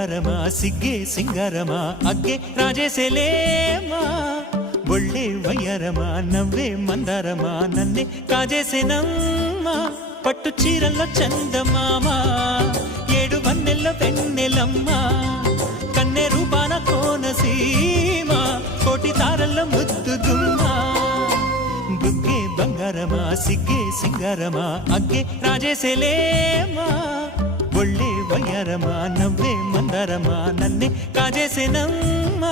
బంగారమా సిగ్గే సింగారమా అగ్గే రాజేసేలేమా ఒళ్ళే వయ్యారమా నవ్వే మందారమా నన్నే కాజేసేనమ్మా పట్టు చీరల్లో చందమామా ఏడు వన్నెల్లో పెన్నెలమ్మా కన్నె రూపాన కోనసీమ కోటి తారల్లో ముద్దుగుమ్మా బుగ్గే బంగారమా సిగ్గే సింగారమా అగ్గే రాజేసేలేమా ఒళ్ళే వయ్యారమా నవ్వే మందారమా నన్నే కాజేసేనమ్మా